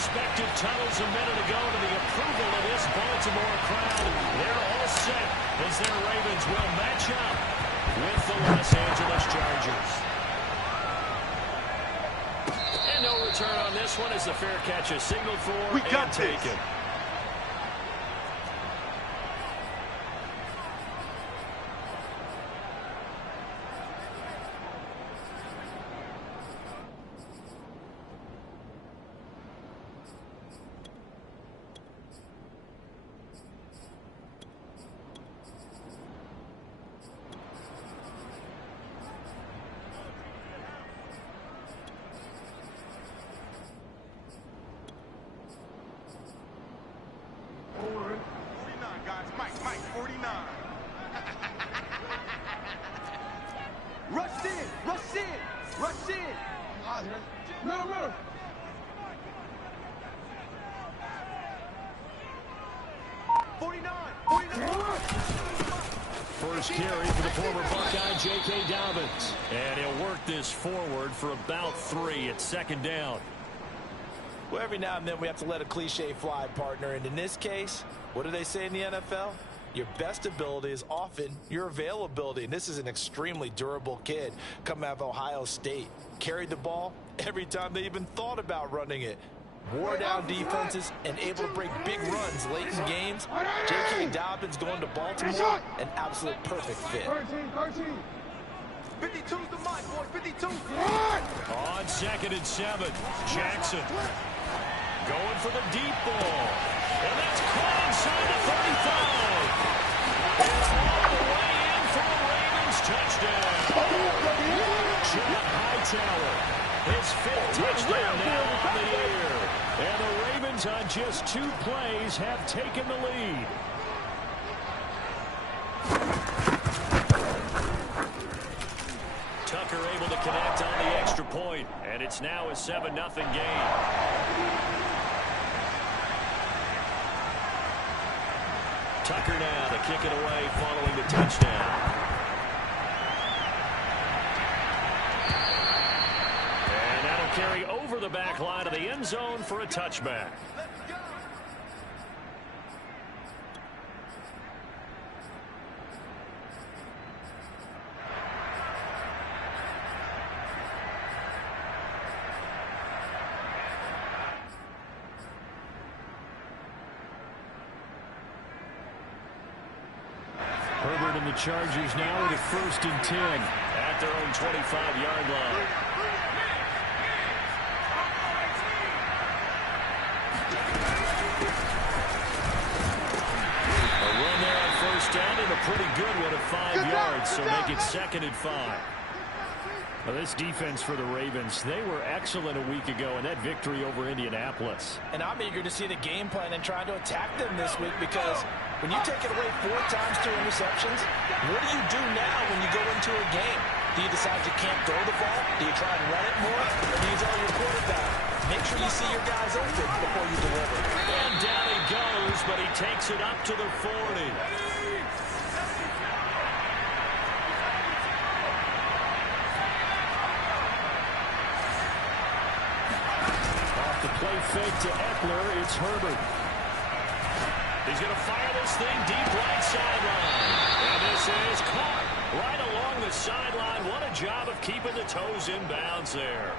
respective tunnels a minute ago to the approval of this Baltimore crowd. They're all set as their Ravens will match up with the Los Angeles Chargers. And no return on this one as the fair catch is signaled for and taken. First carry for the former Buckeye, J.K. Dobbins. And he'll work this forward for about 3 at second down. Well, every now and then we have to let a cliche fly, partner. And in this case, what do they say in the NFL? Your best ability is often your availability. And this is an extremely durable kid coming out of Ohio State. Carried the ball every time they even thought about running it. Wore down defenses and able to break big runs late in games. J.K. Dobbins going to Baltimore, an absolute perfect fit. 52's the mic, boys. 52. On 2nd and 7, Jackson going for the deep ball. And that's caught inside the 35. It's all the way in for a Ravens touchdown. John Hightower, his 5th touchdown now on the year. And the Ravens on just 2 plays have taken the lead. Tucker able to connect on the extra point, and it's now a 7-0 game. Tucker now to kick it away following the touchdown. And that'll carry over the back line of the end zone for a touchback. Herbert and the Chargers now with a 1st and 10 at their own 25-yard line. A run there on 1st down and a pretty good one at 5 yards, so make it 2nd and 5. Well, this defense for the Ravens, they were excellent a week ago in that victory over Indianapolis. And I'm eager to see the game plan and trying to attack them this week, because when you take it away 4 times 2 interceptions, what do you do now when you go into a game? Do you decide you can't throw the ball? Do you try and run it more? Or do you tell your quarterback, make sure you see your guys open before you deliver? And down he goes, but he takes it up to the 40. Play fake to Eckler. It's Herbert. He's going to fire this thing deep right sideline. And this is caught right along the sideline. What a job of keeping the toes in bounds there.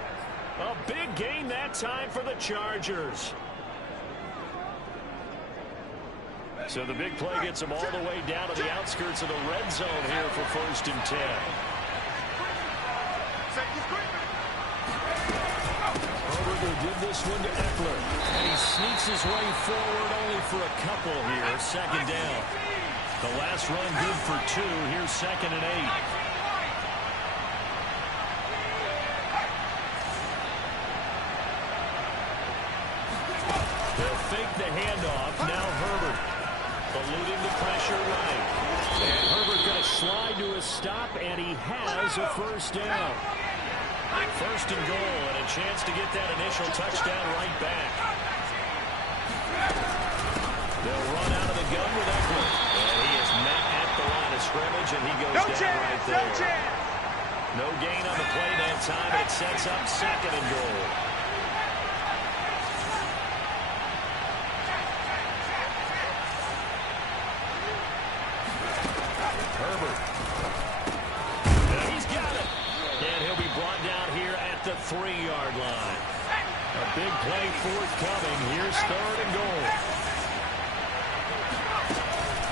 A big gain that time for the Chargers. So the big play gets them all the way down to the outskirts of the red zone here for 1st and 10. Will give this one to Eckler. And he sneaks his way forward only for a couple here. 2nd down. The last run good for 2. Here's 2nd and 8. They'll fake the handoff. Now Herbert. Eluding the pressure right. And Herbert going to slide to a stop, and he has a 1st down. 1st and goal, and a chance to get that initial touchdown right back. They'll run out of the gun with Eckler. And he is met at the line of scrimmage, and he goes down right there. No gain on the play that time, and it sets up 2nd and goal. Big play forthcoming. Here's 3rd and goal.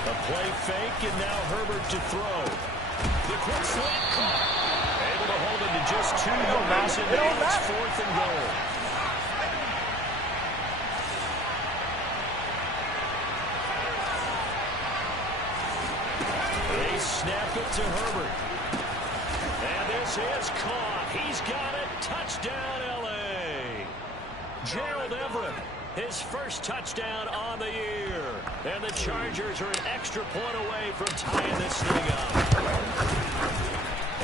A play fake, and now Herbert to throw. The quick slant caught. Able to hold it to just 2 yards, and now it's 4th and goal. They snap it to Herbert. And this is caught. He's got it. Touchdown, L.A. Gerald Everett, his first touchdown on the year. And the Chargers are an extra point away from tying this thing up.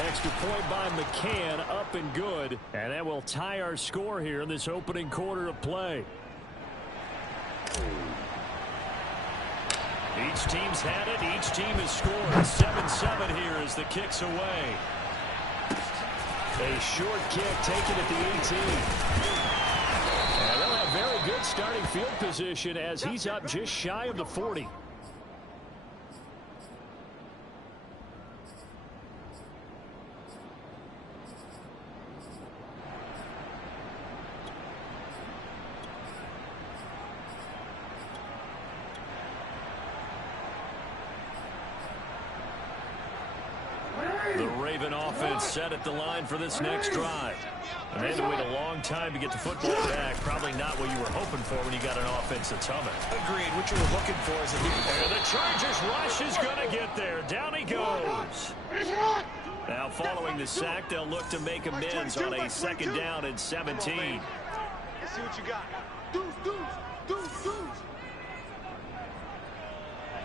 Extra point by McCann, up and good. And that will tie our score here in this opening quarter of play. Each team's had it. Each team has scored. 7-7 here as the kick's away. A short kick taken at the 18. And they'll have very good starting field position as he's up just shy of the 40. The Raven offense set at the line for this next drive. And they had to wait a long time to get the football back. Probably not what you were hoping for when you got an offense that's humming. Agreed. What you were looking for is a new And the Chargers rush is going to get there. Down he goes. Now following the sack, they'll look to make amends on a 2nd down and 17. Let's see what you got. Deuce.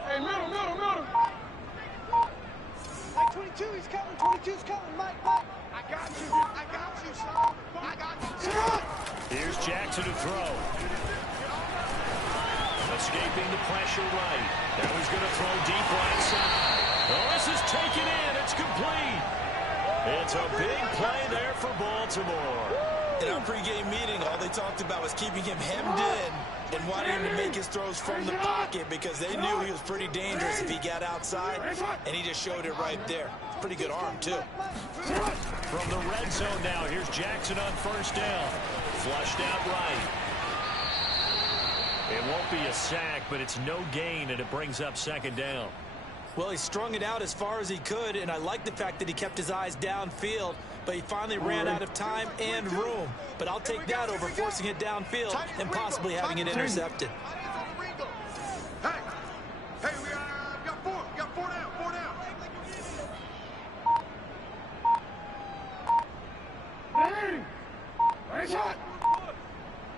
Hey, middle. Mike 22, he's coming. 22's coming. Mike. I got you, son. I got you. Here's Jackson to throw. Escaping the pressure right. Now he's going to throw deep right side. Oh, this is taken in. It's complete. It's a big play there for Baltimore. In our pregame meeting, all they talked about was keeping him hemmed in and wanting him to make his throws from the pocket because they knew he was pretty dangerous if he got outside, and he just showed it right there. Pretty good arm, too. From the red zone now, here's Jackson on 1st down. Flushed out right. It won't be a sack, but it's no gain, and it brings up 2nd down. Well, he strung it out as far as he could, and I like the fact that he kept his eyes downfield, but he finally ran out of time and room. But I'll take that over forcing it downfield and possibly having it intercepted. Hey, we got 4. We got 4 down. 4 down. Hey! Nice shot!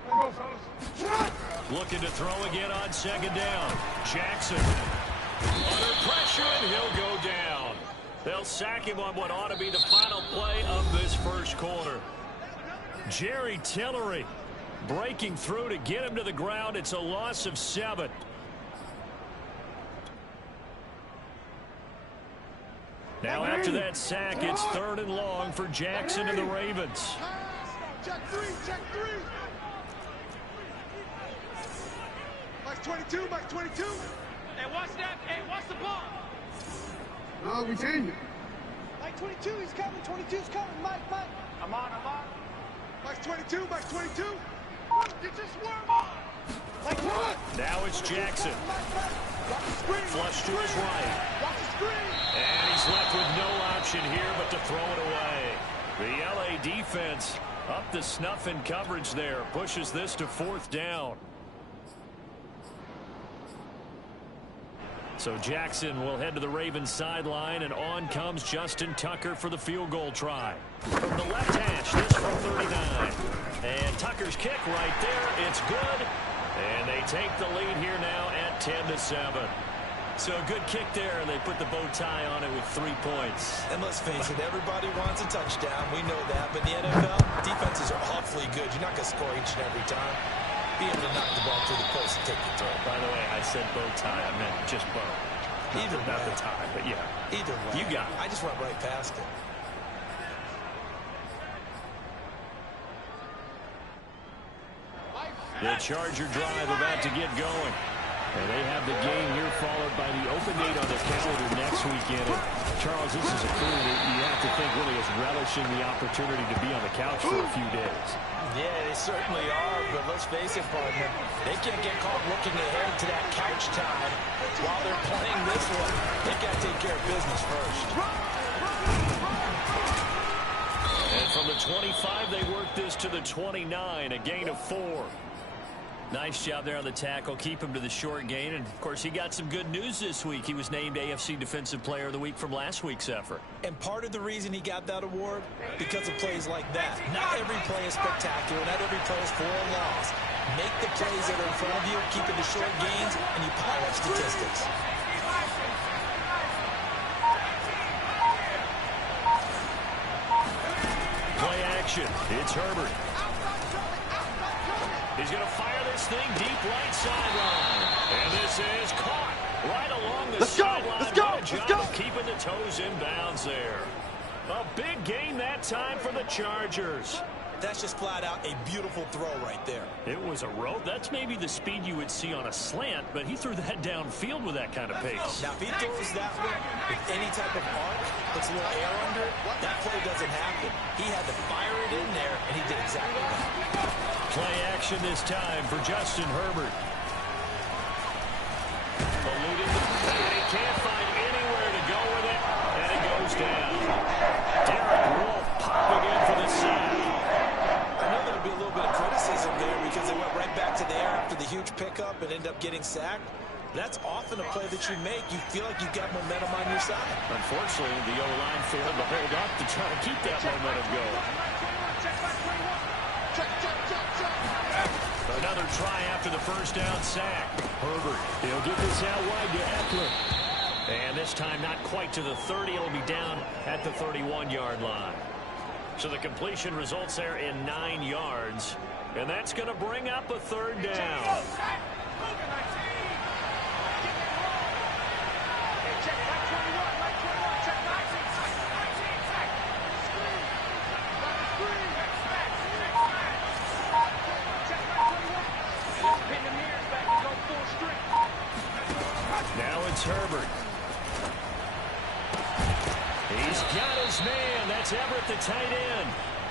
There you go, fellas. Looking to throw again on 2nd down. Jackson under pressure, and he'll go down. They'll sack him on what ought to be the final play of this 1st quarter. Jerry Tillery breaking through to get him to the ground. It's a loss of 7. Now after that sack, it's 3rd and long for Jackson and the Ravens. Check 3. Mike's 22. Hey, watch that. Hey, watch the ball. No, we changed it. Mike 22, he's coming. 22's coming. Mike. I'm on. Mike's 22. Get your swerve on. Mike, what? Now it's Jackson. Flush to his right. Watch the screen. And he's left with no option here but to throw it away. The L.A. defense up to snuff in coverage there. Pushes this to 4th down. So Jackson will head to the Ravens sideline, and on comes Justin Tucker for the field goal try. From the left hash, this from 39. And Tucker's kick right there. It's good. And they take the lead here now at 10-7. So a good kick there, and they put the bow tie on it with 3 points. And let's face it, everybody wants a touchdown. We know that. But in the NFL, defenses are awfully good. You're not going to score each and every time. Be able to knock the ball through the post and take the throw. By the way, I said bow tie. I meant just bow. Either way. Not the tie, but yeah. Either way. You got it. I just went right past it. The Charger drive about to get going. And they have the game here followed by the open date on the calendar next weekend. And Charles, this is a crew that you have to think really is relishing the opportunity to be on the couch for a few days. Yeah, they certainly are, but let's face it, partner, they can't get caught looking ahead to that couch time while they're playing this one. They got to take care of business first. And from the 25, they work this to the 29, a gain of 4. Nice job there on the tackle. Keep him to the short gain. And, of course, he got some good news this week. He was named AFC Defensive Player of the Week from last week's effort. And part of the reason he got that award, because of plays like that. Not every play is spectacular. Not every play is for a loss. Make the plays that are in front of you, keep it to short gains, and you pile up statistics. Play action. It's Herbert. He's going to fire this thing deep right sideline. And this is caught right along the sideline. Let's go. What a job of keeping the toes in bounds there. A big gain that time for the Chargers. That's just flat out a beautiful throw right there. It was a rope. That's maybe the speed you would see on a slant, but he threw that downfield with that kind of pace. Now, if he throws that one with any type of arc, puts a little air under it, that play doesn't happen. He had to fire it in there, and he did exactly that. Play action this time for Justin Herbert. Eluded, and he can't find anywhere to go with it, and it goes down. Derek Wolfe popping in for the sack. I know there'll be a little bit of criticism there because they went right back to the air after the huge pickup and ended up getting sacked. That's often a play that you make. You feel like you've got momentum on your side. Unfortunately, the O-line failed to hold up to try to keep that momentum going. Another try after the first down sack. Herbert, he'll get this out wide to Eckler. And this time not quite to the 30. It'll be down at the 31-yard line. So the completion results there in 9 yards. And that's going to bring up a third down. Now it's Herbert. He's got his man. That's Everett, the tight end.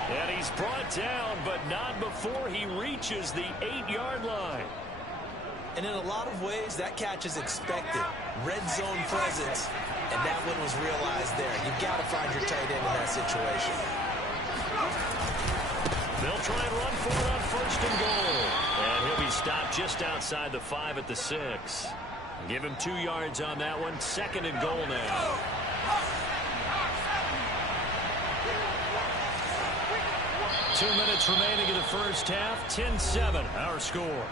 And he's brought down, but not before he reaches the 8-yard line. And in a lot of ways, that catch is expected. Red zone presence, and that one was realized there. You've got to find your tight end in that situation. They'll try and run for it on first and goal. And he'll be stopped just outside the 5 at the 6. Give him 2 yards on that one. Second and goal now. Two minutes remaining in the first half. 10-7, our score.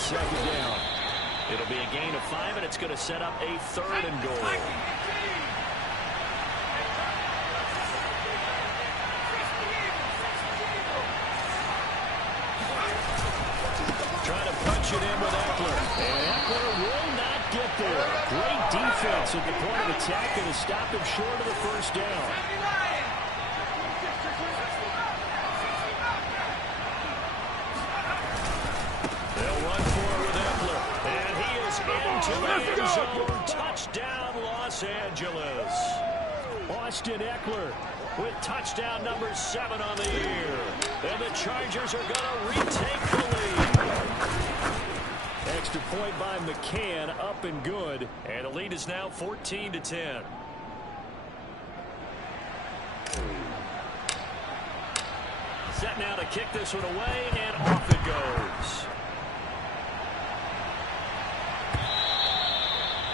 Second down. It'll be a gain of 5, and it's going to set up a third and goal. Trying to punch it in with Eckler. And Eckler will not get there. Great defense at the point of attack, and to stop him short of the first down. Into the end zone. Touchdown, Los Angeles. Austin Eckler with touchdown number 7 on the year. And the Chargers are going to retake the lead. Extra point by McCann, up and good. And the lead is now 14-10. Set now to kick this one away, and off it goes.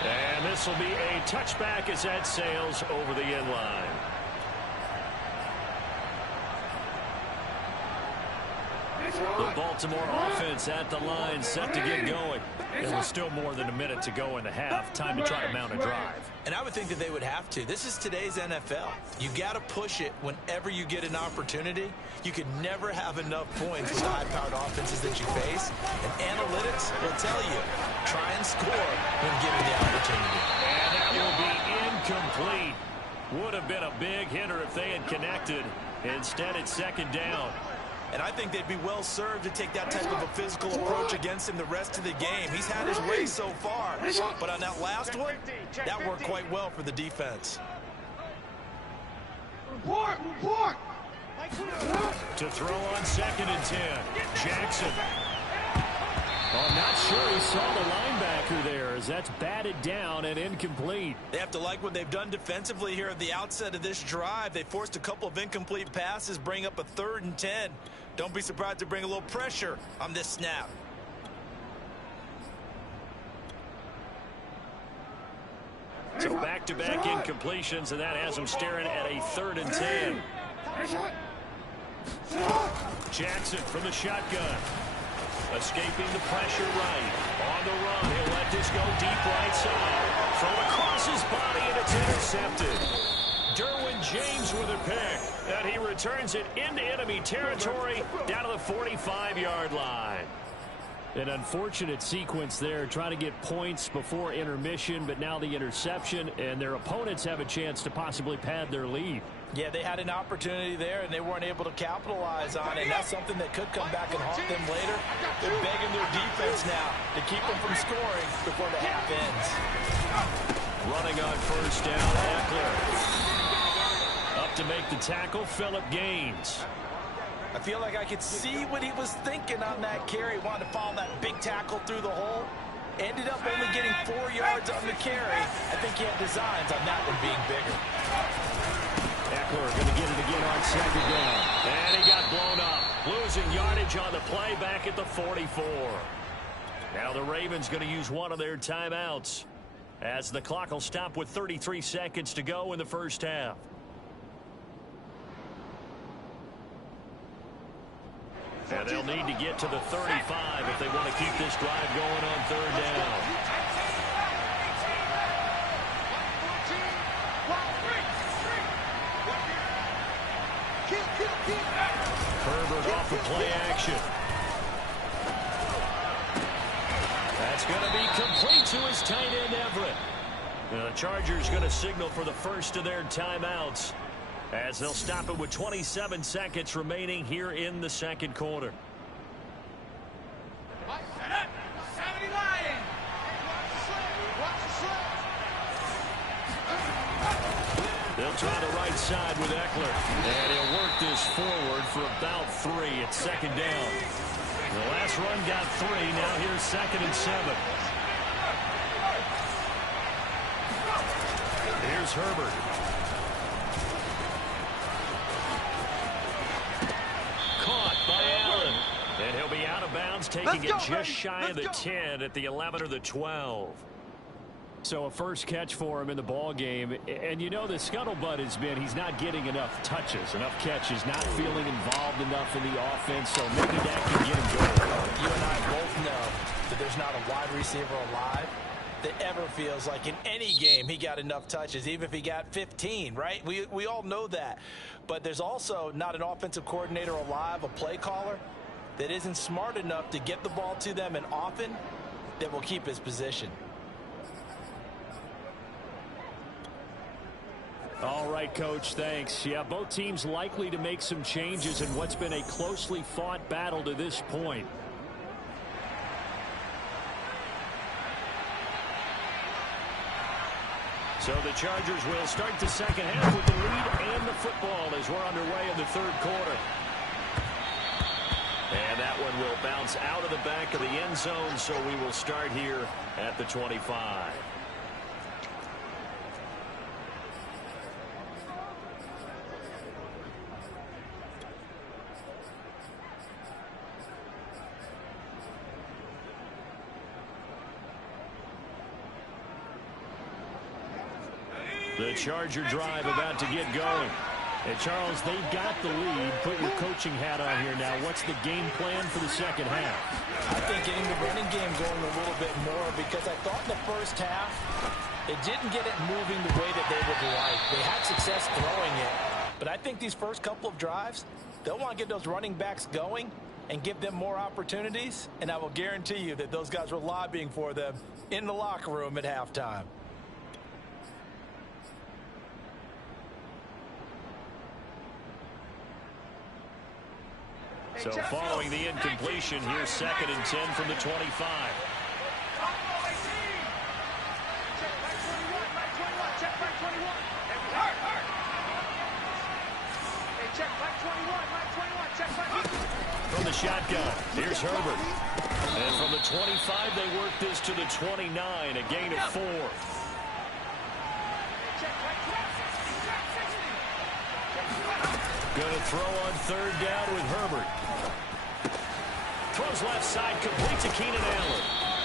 And this will be a touchback as that sails over the end line. The Baltimore offense at the line, set to get going. It was still more than a minute to go in the half. Time to try to mount a drive. And I would think that they would have to. This is today's NFL. You got to push it whenever you get an opportunity. You can never have enough points with the high-powered offenses that you face. And analytics will tell you, try and score when given the opportunity. And that will be incomplete. Would have been a big hitter if they had connected. Instead, it's second down. And I think they'd be well served to take that type of a physical approach against him the rest of the game. He's had his way so far. But on that last one, that worked quite well for the defense. Report! To throw on 2nd and 10. Jackson. Well, I'm not sure he saw the linebacker there, as that's batted down and incomplete. They have to like what they've done defensively here at the outset of this drive. They forced a couple of incomplete passes, bring up a 3rd and 10. Don't be surprised to bring a little pressure on this snap. So back-to-back incompletions, and that has them staring at a 3rd and 10. Jackson from the shotgun. Escaping the pressure right. On the run, he'll let this go deep right side. Thrown across his body, and it's intercepted. Derwin James with a pick. And he returns it into enemy territory down to the 45-yard line. An unfortunate sequence there, trying to get points before intermission, but now the interception, and their opponents have a chance to possibly pad their lead. Yeah, they had an opportunity there, and they weren't able to capitalize on it. And that's something that could come back and haunt them later. They're begging their defense now to keep them from scoring before the half ends. Running on 1st down, Eckler. Up to make the tackle, Phillip Gaines. I feel like I could see what he was thinking on that carry. Wanted to follow that big tackle through the hole. Ended up only getting 4 yards on the carry. I think he had designs on that one being bigger. Eckler going to get it again on 2nd down. And he got blown up. Losing yardage on the play back at the 44. Now the Ravens going to use one of their timeouts, as the clock will stop with 33 seconds to go in the first half. And they'll need to get to the 35 if they want to keep this drive going on 3rd down. Herbert off the play action. That's going to be complete to his tight end, Everett. Now the Chargers going to signal for the first of their timeouts, as they'll stop it with 27 seconds remaining here in the 2nd quarter. They'll try the right side with Eckler. And he'll work this forward for about 3 at 2nd down. The last run got 3. Now here's 2nd and 7. Here's Herbert. Caught by Allen. And he'll be out of bounds, taking it just shy of the 10 at the 11 or the 12. So a first catch for him in the ball game. And you know the scuttlebutt has been he's not getting enough touches, enough catches, not feeling involved enough in the offense. So maybe that can get him going. You and I both know that there's not a wide receiver alive that ever feels like in any game he got enough touches, even if he got 15, right? We all know that. But there's also not an offensive coordinator alive, a play caller, that isn't smart enough to get the ball to them and often that will keep his position. All right, Coach, thanks. Yeah, both teams likely to make some changes in what's been a closely fought battle to this point. So the Chargers will start the second half with the lead and the football as we're underway in the 3rd quarter. And that one will bounce out of the back of the end zone, so we will start here at the 25. The Charger drive about to get going. And Charles, they've got the lead. Put your coaching hat on here now. What's the game plan for the second half? I think getting the running game going a little bit more, because I thought in the first half They didn't get it moving the way that they would like. They had success throwing it. But I think these first couple of drives, they'll want to get those running backs going and give them more opportunities. And I will guarantee you that those guys were lobbying for them in the locker room at halftime. So following the incompletion, here's 2nd and 10 from the 25. From the shotgun, here's Herbert. And from the 25, they work this to the 29, a gain of 4. Going to throw on 3rd down with Herbert. Throws left side, complete to Keenan Allen.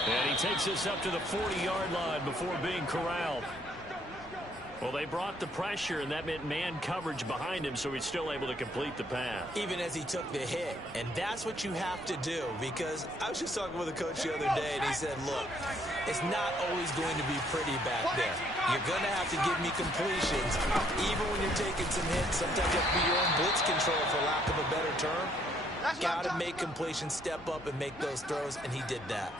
And he takes this up to the 40-yard line before being corralled. Well, they brought the pressure, and that meant man coverage behind him, so he's still able to complete the pass. Even as he took the hit. And that's what you have to do, because I was just talking with a coach the other day, and he said, look, it's not always going to be pretty back there. You're going to have to give me completions. Even when you're taking some hits, sometimes you have to be your own blitz control, for lack of a better term. Got to make completions, step up, and make those throws, and he did that.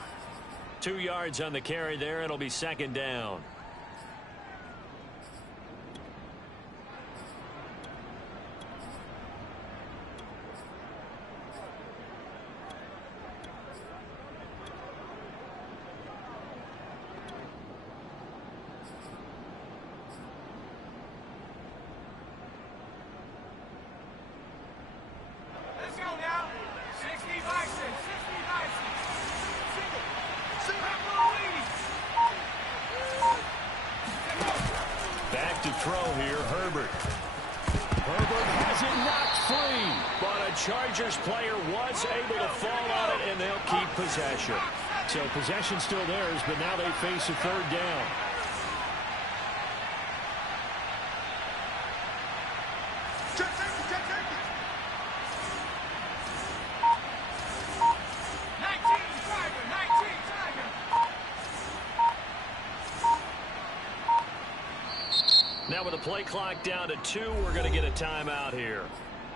2 yards on the carry there. It'll be 2nd down. Throw here, Herbert. Herbert has it knocked free, but a Chargers player was able to fall on it, and they'll keep possession. So possession still theirs, but now they face a 3rd down. Now with the play clock down to 2, we're going to get a timeout here.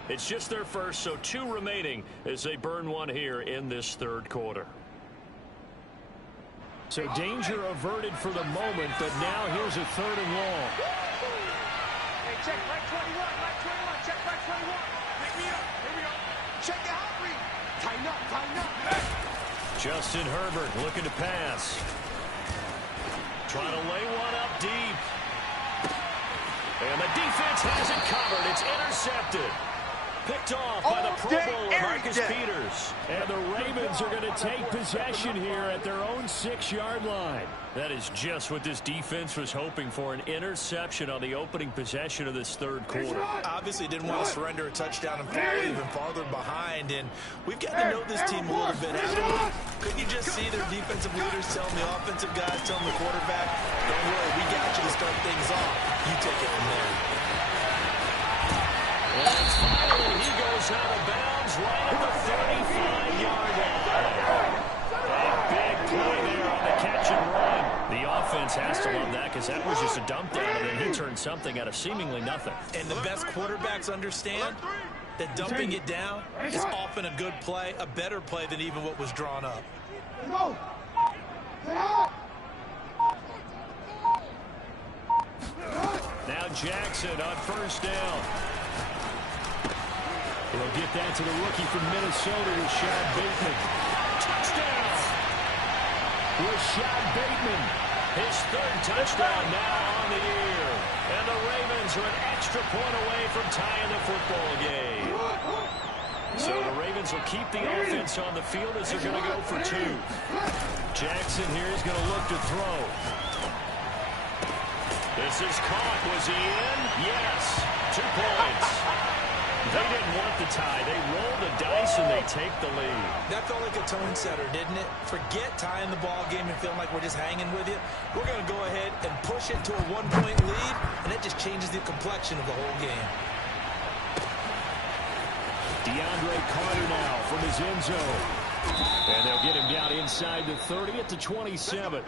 It's just their first, so 2 remaining as they burn one here in this 3rd quarter. So danger averted for the moment, but now here's a 3rd and long. Hey, check right 21, right 21, check right 21. Pick me up, here we go. Check the hot read. Tighten up, tighten up. Justin Herbert looking to pass. Trying to lay one up deep. And the defense has it covered. It's intercepted. Picked off by the Pro Bowler, Marcus Peters. And the Ravens are going to take possession here at their own 6-yard line. That is just what this defense was hoping for, an interception on the opening possession of this 3rd quarter. Obviously didn't want to surrender a touchdown and fall even farther behind. And we've got to know this team a little bit, haven't we? Couldn't you just see their defensive leaders telling the offensive guys, telling the quarterback, don't worry, we got you to start things off. You take it from there. And finally, he goes out of bounds right at the 35-yard line. A big play there on the catch and run. The offense has to love that, because that was just a dump down, and then he turned something out of seemingly nothing. And the best quarterbacks understand that dumping it down is often a good play, a better play than even what was drawn up. Now Jackson on 1st down. He'll get that to the rookie from Minnesota, Rashad Bateman. Touchdown! Rashad Bateman, his 3rd touchdown now on the year. And the Ravens are an extra point away from tying the football game. So the Ravens will keep the offense on the field as they're going to go for 2. Jackson here is going to look to throw. This is caught. Was he in? Yes. 2 points. They didn't want the tie. They roll the dice and they take the lead. That felt like a tone setter, didn't it? Forget tying the ball game and feeling like we're just hanging with you. We're going to go ahead and push it to a 1-point lead, and that just changes the complexion of the whole game. DeAndre Carter now from his end zone. And they'll get him down inside the 30 at the 27.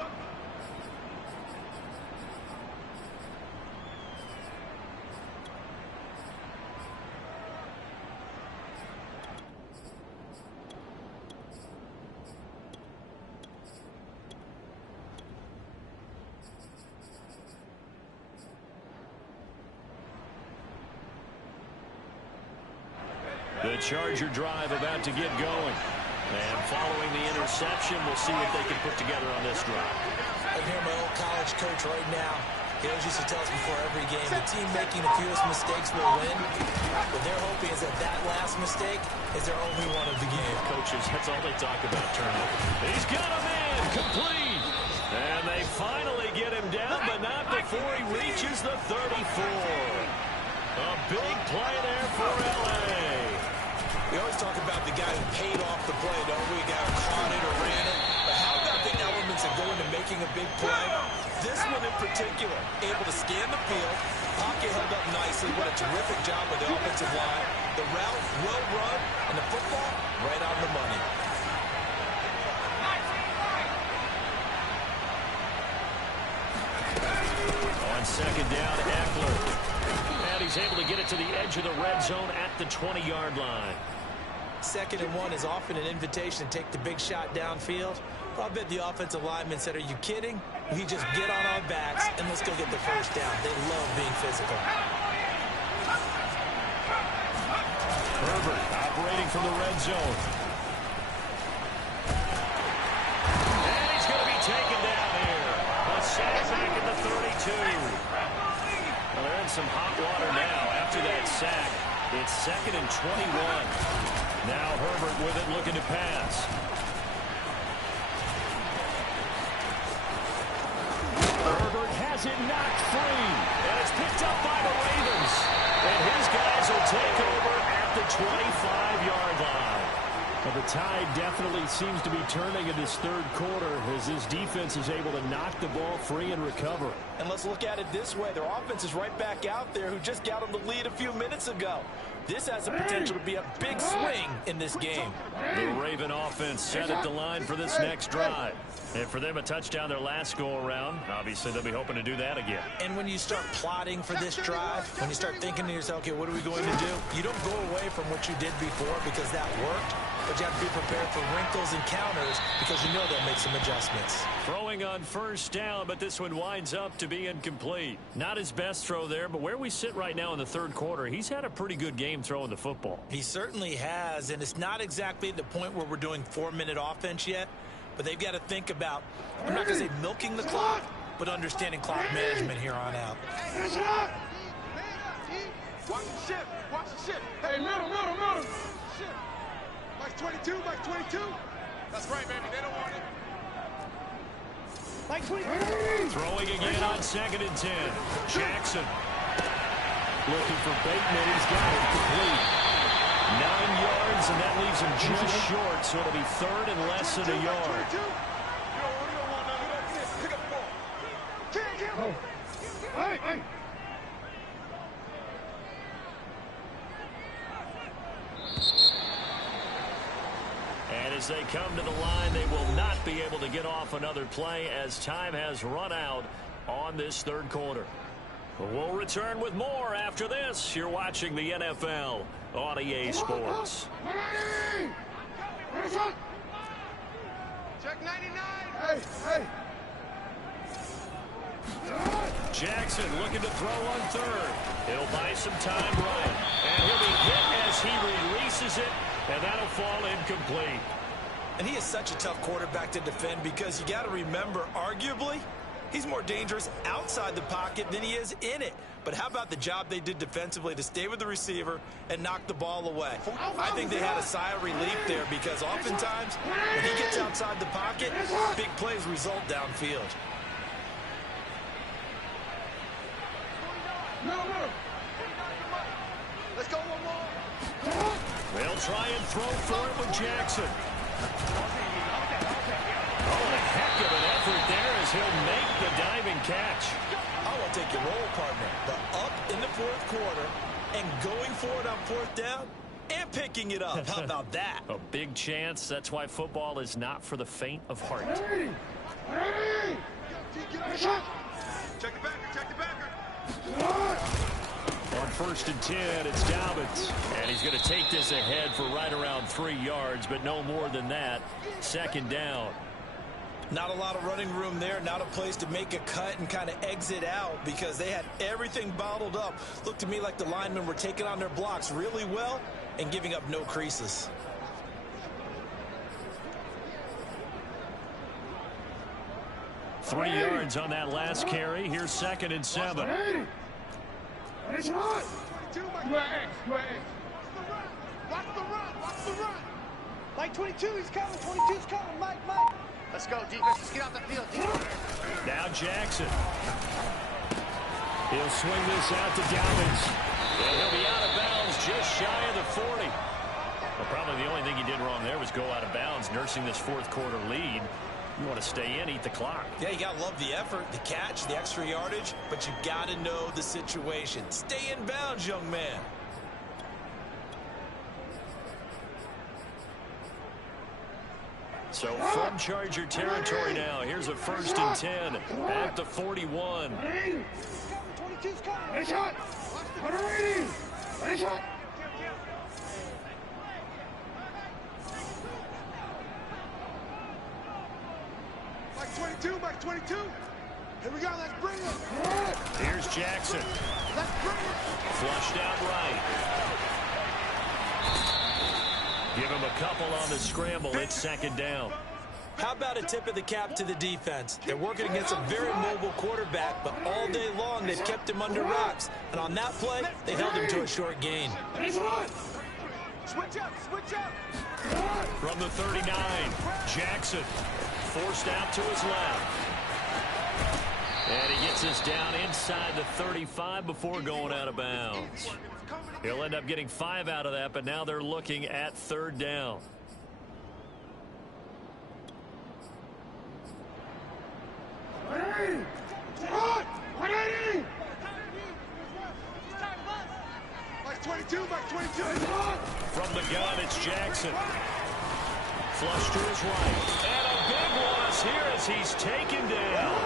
The Charger drive about to get going. And following the interception, we'll see what they can put together on this drive. I hear my old college coach right now. He always used to tell us before every game, the team making the fewest mistakes will win. What they're hoping is that that last mistake is their only one of the game. Coaches, that's all they talk about, turnover. He's got him in, complete. And they finally get him down, but not before he reaches the 34. A big play there for L.A. We always talk about the guy who paid off the play, don't we? A guy who caught it or ran it. But how about the elements that go into making a big play? This one in particular, able to scan the field, pocket held up nicely. What a terrific job with the offensive line. The route, well run, and the football, right on the money. On second down, Eckler. And he's able to get it to the edge of the red zone at the 20-yard line. 2nd and 1 is often an invitation to take the big shot downfield. I bet the offensive lineman said, are you kidding? We just get on our backs and let's go get the first down. They love being physical. Herbert operating from the red zone. And he's going to be taken down here. A sack back at the 32. Well, they're in some hot water now after that sack. It's 2nd and 21. Now Herbert with it, looking to pass. Herbert has it knocked free. And it's picked up by the Ravens. And his guys will take over at the 25-yard line. Well, the tide definitely seems to be turning in this third quarter as this defense is able to knock the ball free and recover. And let's look at it this way. Their offense is right back out there who just got them the lead a few minutes ago. This has the potential to be a big swing in this game. The Raven offense set at the line for this next drive. And for them, a touchdown their last go-around. Obviously, they'll be hoping to do that again. And when you start plotting for this drive, when you start thinking to yourself, okay, what are we going to do? You don't go away from what you did before because that worked. But you have to be prepared for wrinkles and counters because you know they'll make some adjustments. Throwing on first down, but this one winds up to be incomplete. Not his best throw there, but where we sit right now in the third quarter, he's had a pretty good game throwing the football. He certainly has, and it's not exactly the point where we're doing 4-minute offense yet, but they've got to think about, I'm not going to say milking the clock, but understanding clock management here on out. Watch the shift. Watch the shift. Hey, middle. Shift. Mike 22, Mike 22. That's right, baby. They don't want it. Mike 22. Throwing again on 2nd and 10. Jackson. Looking for Bateman. He's got it complete. 9 yards, and that leaves him just short, so it'll be 3rd and less than a yard. Pick up the ball. Hey. And as they come to the line, they will not be able to get off another play as time has run out on this third quarter. We'll return with more after this. You're watching the NFL on EA Sports. Check 99. Hey. Jackson looking to throw on 3rd. He'll buy some time running. And he'll be hit as he releases it. And that'll fall incomplete. And he is such a tough quarterback to defend because you got to remember, arguably, he's more dangerous outside the pocket than he is in it. But how about the job they did defensively to stay with the receiver and knock the ball away? I think they had a sigh of relief there because oftentimes when he gets outside the pocket, big plays result downfield. Let's go one more. They'll try and throw for it with Jackson. Oh, a heck of an effort there as he'll make the diving catch. I will take your role, partner. The up in the 4th quarter and going for it on 4th down and picking it up. How about that? A big chance. That's why football is not for the faint of heart. Check the backer. On 1st and 10, it's Dobbins. And he's going to take this ahead for right around 3 yards, but no more than that. 2nd down. Not a lot of running room there, not a place to make a cut and kind of exit out because they had everything bottled up. Looked to me like the linemen were taking on their blocks really well, and giving up no creases. Three yards on that last carry. Here's 2nd and 7. It's hot. Watch the run. Mike 22, he's coming. 22's coming. Mike. Let's go, defense. Let's get off the field. Now Jackson. He'll swing this out to Dobbins. And he'll be out of bounds just shy of the 40. Well, probably the only thing he did wrong there was go out of bounds, nursing this fourth quarter lead. You want to stay in, eat the clock. Yeah, you got to love the effort, the catch, the extra yardage, but you got to know the situation. Stay in bounds, young man. So from Charger territory now. Here's a 1st and 10 at the 41. 22's coming. It's hot. It's hot. Mike 22. Here we go. Let's bring it. Here's Jackson. Let's bring it. Flushed out right. Give him a couple on the scramble. It's 2nd down. How about a tip of the cap to the defense? They're working against a very mobile quarterback, but all day long they've kept him under rocks. And on that play, they held him to a short gain. Switch up. From the 39, Jackson forced out to his left. And he gets us down inside the 35 before going out of bounds. He'll end up getting 5 out of that, but now they're looking at 3rd down. Mike 22. From the gun, it's Jackson. Flush to his right. And a big loss here as he's taken down.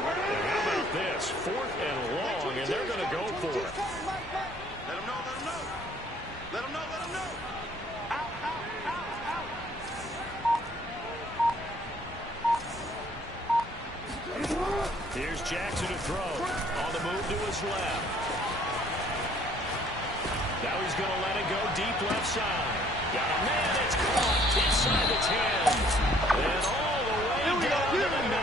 And how about this? 4th and long, and they're going to go for it. Let him know. Here's Jackson to throw. On the move to his left. Now he's going to let it go deep left side. Got a man, it's caught inside the 10. And all the way down to the 9.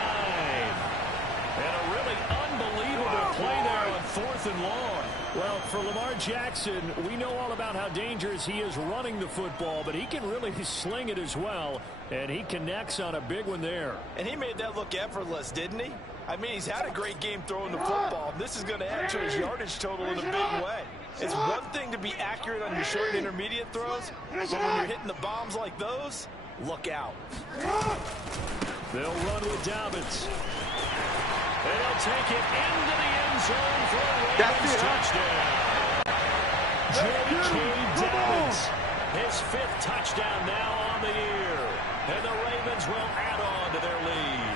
And a really unbelievable play there on 4th and long. Well, for Lamar Jackson, we know all about how dangerous he is running the football, but he can really sling it as well, and he connects on a big one there. And he made that look effortless, didn't he? I mean, he's had a great game throwing the football. This is going to add to his yardage total in a big way. It's one thing to be accurate on your short and intermediate throws, but when you're hitting the bombs like those, look out. They'll run with Dobbins. And they'll take it into the end zone for a Ravens touchdown. J.K. Dobbins, his 5th touchdown now on the year. And the Ravens will add on to their lead.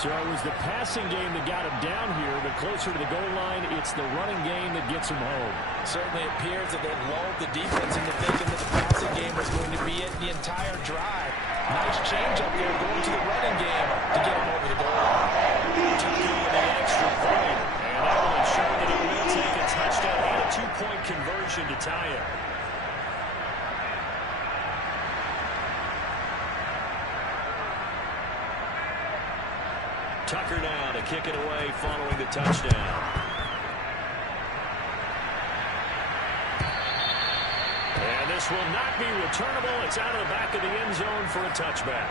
So it was the passing game that got him down here, but closer to the goal line, it's the running game that gets him home. Certainly appears that they've lulled the defense into thinking that the passing game was going to be it the entire drive. Nice change up there going to the running game to get him over the goal line. Tucker with the extra point. And that will ensure that he will take a touchdown and a 2-point conversion to tie it. Tucker now to kick it away following the touchdown. And this will not be returnable. It's out of the back of the end zone for a touchback.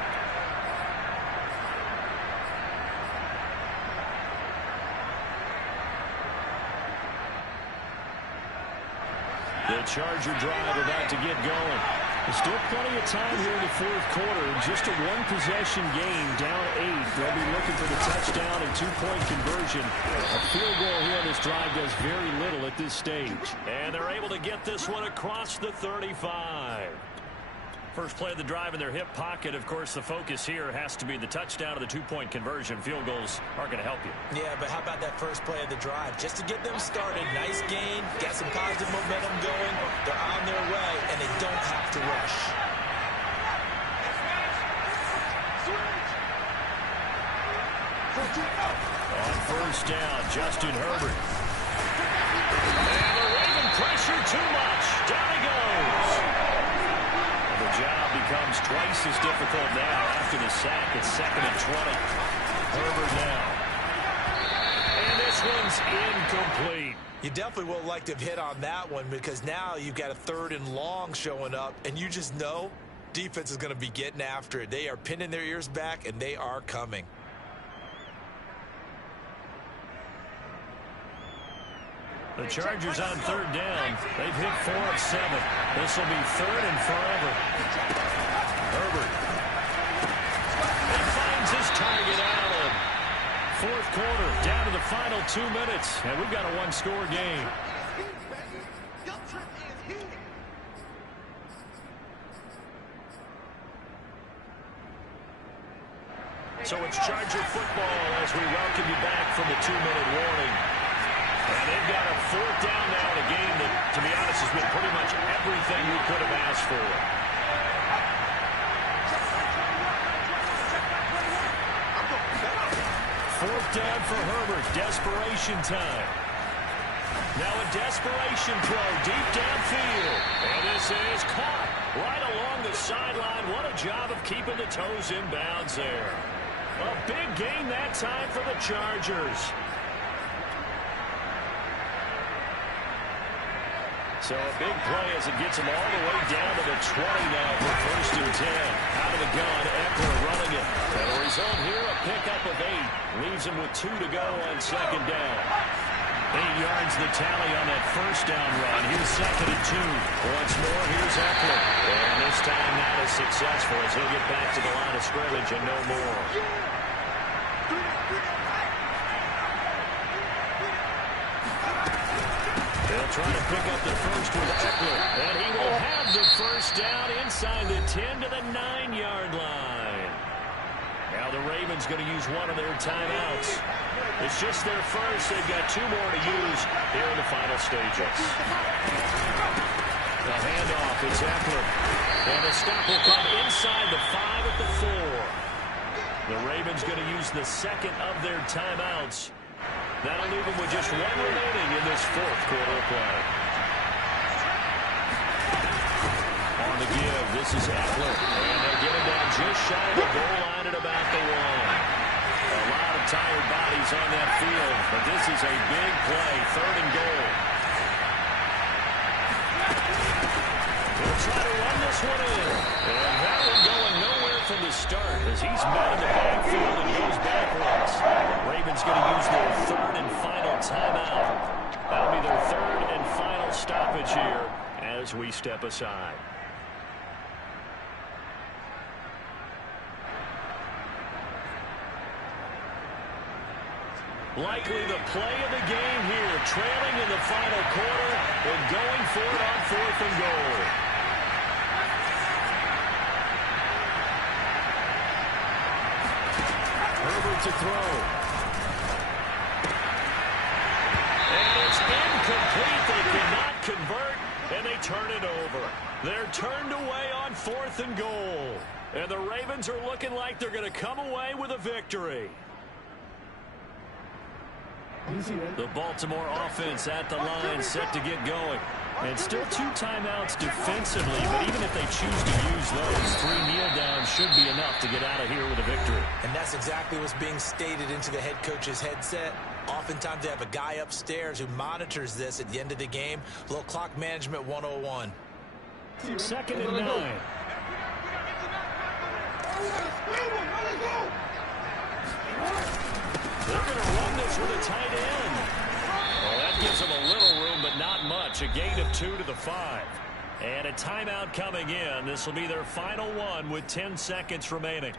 The Charger drive about to get going. There's still plenty of time here in the fourth quarter. Just a one-possession game, down 8. They'll be looking for the touchdown and 2-point conversion. A field goal here on this drive does very little at this stage. And they're able to get this one across the 35. First play of the drive in their hip pocket. Of course, the focus here has to be the touchdown or the 2-point conversion. Field goals aren't going to help you. Yeah, but how about that first play of the drive? Just to get them started. Nice gain. Got some positive momentum going. They're on their way, and they don't have to rush. On first down, Justin Herbert. And the Raven pressure too much. Down he goes. The job becomes twice as difficult now after the sack. It's 2nd and 20. Herbert now. And this one's incomplete. You definitely would like to have hit on that one because now you've got a 3rd and long showing up, and you just know defense is going to be getting after it. They are pinning their ears back, and they are coming. The Chargers on 3rd down. They've hit 4 of 7. This will be 3rd and forever. Herbert. He finds his target, Allen. 4th quarter, down to the final 2 minutes, and we've got a 1-score game. So it's Charger football as we welcome you back from the 2-minute warning. And they've got a 4th down now in a game that, to be honest, has been pretty much everything we could have asked for. 4th down for Herbert. Desperation time. Now a desperation throw deep downfield. And this is caught right along the sideline. What a job of keeping the toes in bounds there. A big gain that time for the Chargers. So a big play as it gets him all the way down to the 20 now for 1st and 10. Out of the gun, Eckler running it. And the result here, a pickup of 8. Leaves him with 2 to go on 2nd down. 8 yards the tally on that 1st down run. Here's 2nd and 2. Once more, here's Eckler. And this time not as successful as he'll get back to the line of scrimmage and no more. They'll try to pick up the first with Eckler. And he will have the 1st down inside the 10 to the 9-yard line. Now the Ravens going to use one of their timeouts. It's just their first. They've got 2 more to use here in the final stages. The handoff, it's Eckler. And the stop will come inside the 5 at the 4. The Ravens going to use the 2nd of their timeouts. That'll leave them with just 1 remaining in this 4th quarter of play. On the give, this is Eckler. And they'll get him down just shy of the goal line at about the 1. A lot of tired bodies on that field, but this is a big play, 3rd and goal. He'll try to run this one in. And that one going nowhere from the start as he's met in the backfield and goes backwards. Ravens going to use their 3rd and final timeout. That'll be their 3rd and final stoppage here as we step aside. Likely the play of the game here, trailing in the final quarter and going for it on 4th and goal. Herbert to throw. And it's incomplete. They cannot convert, and they turn it over. They're turned away on 4th and goal. And the Ravens are looking like they're going to come away with a victory. The Baltimore offense at the line, set to get going. And still 2 timeouts defensively, but even if they choose to use those, 3 kneel downs should be enough to get out of here with a victory. And that's exactly what's being stated into the head coach's headset. Oftentimes they have a guy upstairs who monitors this at the end of the game. A little clock management 101. 2nd and 9. They're going to run this with a tight end. Well, that gives them a little room, but not much. A gain of 2 to the 5. And a timeout coming in. This will be their final one with 10 seconds remaining.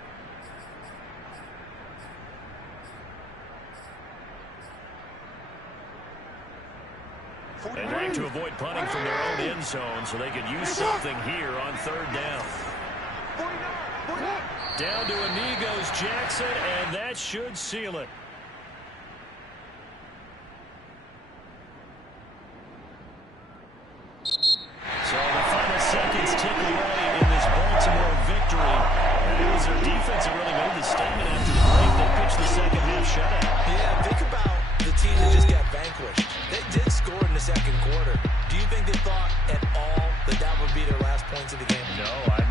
They'd like to avoid punting from their own end zone so they could use something here on 3rd down. Down to a knee goes Jackson, and that should seal it. So the final seconds tick away in this Baltimore victory. And it was their defense that really made the statement after the break. They pitched the second half shutout. Yeah, think about the team that just got vanquished. They did score in the 2nd quarter. Do you think they thought at all that that would be their last points of the game? No, I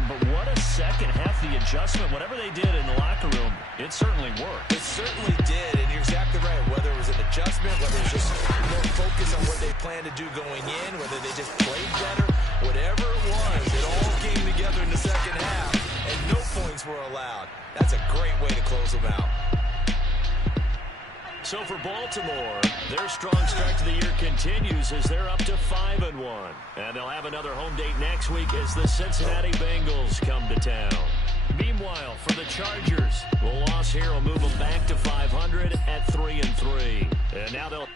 the adjustment, whatever they did in the locker room, it certainly worked. It certainly did, and you're exactly right. Whether it was an adjustment, whether it was just more focus on what they planned to do going in, whether they just played better, whatever it was, it all came together in the second half, and no points were allowed. That's a great way to close them out. So for Baltimore, their strong start to the year continues as they're up to 5-1. And they'll have another home date next week as the Cincinnati Bengals come to town. Meanwhile, for the Chargers, the loss here will move them back to 500 at 3-3. And now they'll